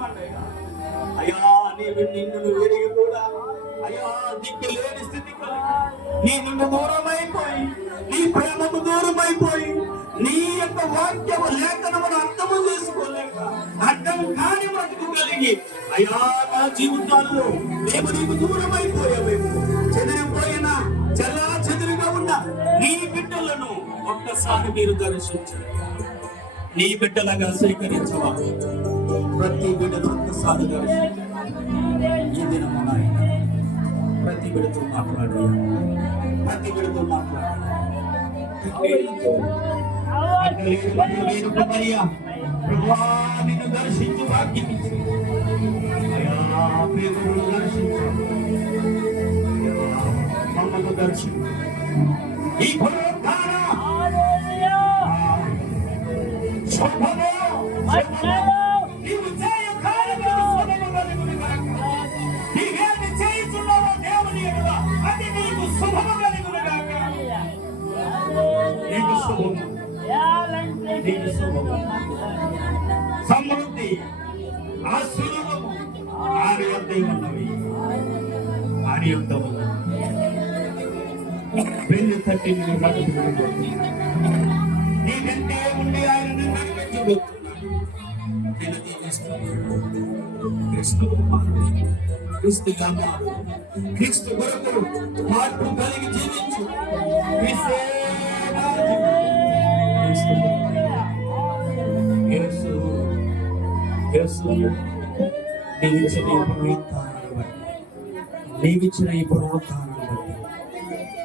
చేయమంటయ్యా. అయ్యా నిన్ను ఎరిగి కూడా అయ్యా దిక్కు లేని స్థితి నీ నుండి దూరమైపోయి, నీ ప్రేమకు దూరమైపోయి, నీ యొక్క వాక్యము లేఖనమును అర్థము చేసుకోలేక అర్థం కాని బ్రతుకు కలిగి అయ్యా నా జీవితాల్లో మేము నీకు దూరమైపోయావేమో. చెదిరిపోయిన చల్లా చెదురుగా ఉన్న నీ బిడ్డలను ఒక్కసారి మీరు దర్శించారు. నీ బిడ్డలుగా స్వీకరించవా? ప్రతి బిడ్డను ఒక్కసారి దర్శించారు. ఈ దినము నాయన ప్రతి బిడ్డతో మాట్లాడి, ప్రతి బిడ్డతో మాట్లాడి నిన్ను దర్శించి వాక్యం ఇచ్చి మమ్మల్ని దర్శించు. ఈ సమృద్ధి ఆశీర్వాదము ఆడి యొద్ద ఉన్నవి. ఆడి యొద్ద పెళ్లి తట్టి నీకంటే ఉండి ఆయన క్రీస్తు కొరకు మార్పు కలిగి జీవించు. నీవిచ్చిన ఈ పునరుత్థానాన్ని బట్టి,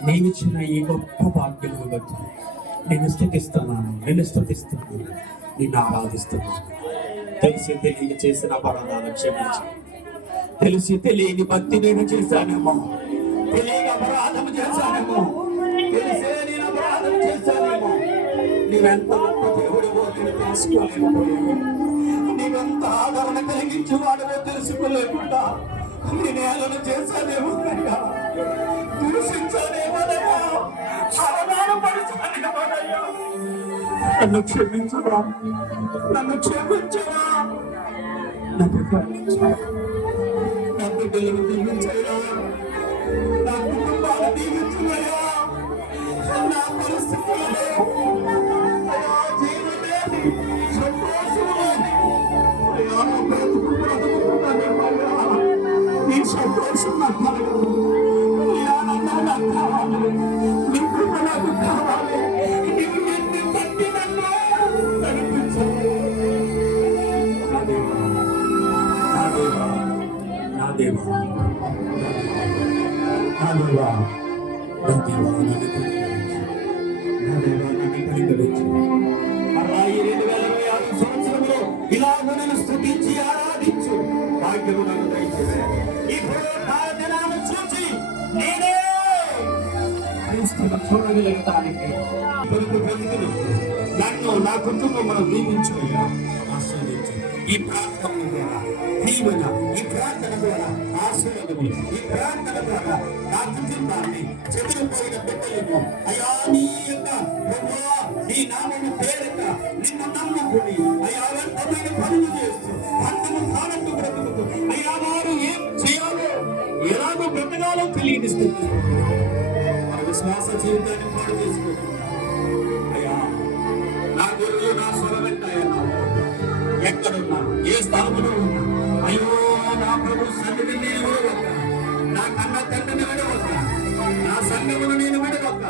నీవిచ్చిన ఈ గొప్ప భాగ్యమును బట్టి నేను స్థుతిస్తున్నాను, నిన్ను ఆరాధిస్తున్నాను. తెలిసి తెలియక చేసిన అపరాధాలను క్షమించు. తెలిసి తెలియని భక్తి నేను చేశానేమో, తెలియక అపరాధం చేశానేమో, తెలిసే నేను అపరాధం చేశానేమో. నీవెంత గొప్ప దేవుడివో నేను తెలుసుకోలేకపోయాను. నీవెంత ఆదరణ కలిగించి వాడవో తెలుసుకోలేకుండా నీ నేలను చేశానేమో, దూషించానేమోనయ్యా, అవమానపరిచానేమోనయ్యా. నన్ను క్షమించవా, నన్ను క్షమించవా, నన్ను క్షమించవా. నా బిడ్డలను దీవించయ్యా, నా కుటుంబాన్ని దీవించయ్యా. నా పరిస్థితులలో జీవలేని సంతోషం నీ సంతోషం నాకు కలగదు, నీ ఆనందం నాకు కావాలి, నీ కృప నాకు కావాలి. నీవు ఎన్ని బట్టి నన్ను నడిపించాలి. నా దేవా, నా దేవా, నా దేవా, నా దేవా, నా దేవా, నా దేవా, నన్ను పరిగణించు. అలా ఈ 2026 సంవత్సరంలో ఇలాగ నేను స్తుతించి ఆరాధించు భాగ్యము నాకు దయచేసి. ఈ దినాన్ని చూచి నేనే క్రీస్తును చూడగలుగుతానికి కొరకు బ్రతుకును నన్ను, నా కుటుంబమును దీవించుగా ఆశీర్వదించు. ఈ ప్రార్థన ద్వారా దీవెన, ఈ ప్రార్థన ద్వారా ఆశీర్వాదము, ఈ ప్రార్థన ద్వారా నా కుటుంబాన్ని, చెదిరిపోయిన బిడ్డలను అయ్యా నీ యొక్క ప్రభువా నీ నామము పేరిట నిన్ను నమ్ముకుని అయ్యా వ్యర్థమైన పనులు చేస్తూ అర్థము కానట్టు బ్రతుకుతూ అయ్యా వారు ఏం చేయాలో ఎలాగో బ్రతకాలో తెలియనిస్తుంది. మన విశ్వాస జీవితాన్ని పాడు చేసుకుంటున్నా. అయ్యా నా గురువు నా స్వరం వింటాయన్నా, ఎక్కడున్నా ఏ స్థానంలో ఉన్నా అయ్యో నా ప్రభు సన్నిధిని నేను విడవక, నా కన్న తండ్రిని విడవక, నా సంఘమును నేను విడవక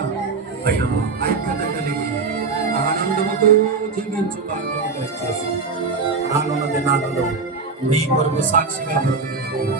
అయ్యో ఐక్యత కలిగి ఆనందముతో జీవించు భాగ్యం దయచేసి రానున్న దినాలలో నీ కొరకు సాక్షిగా బ్రతుకుతాను.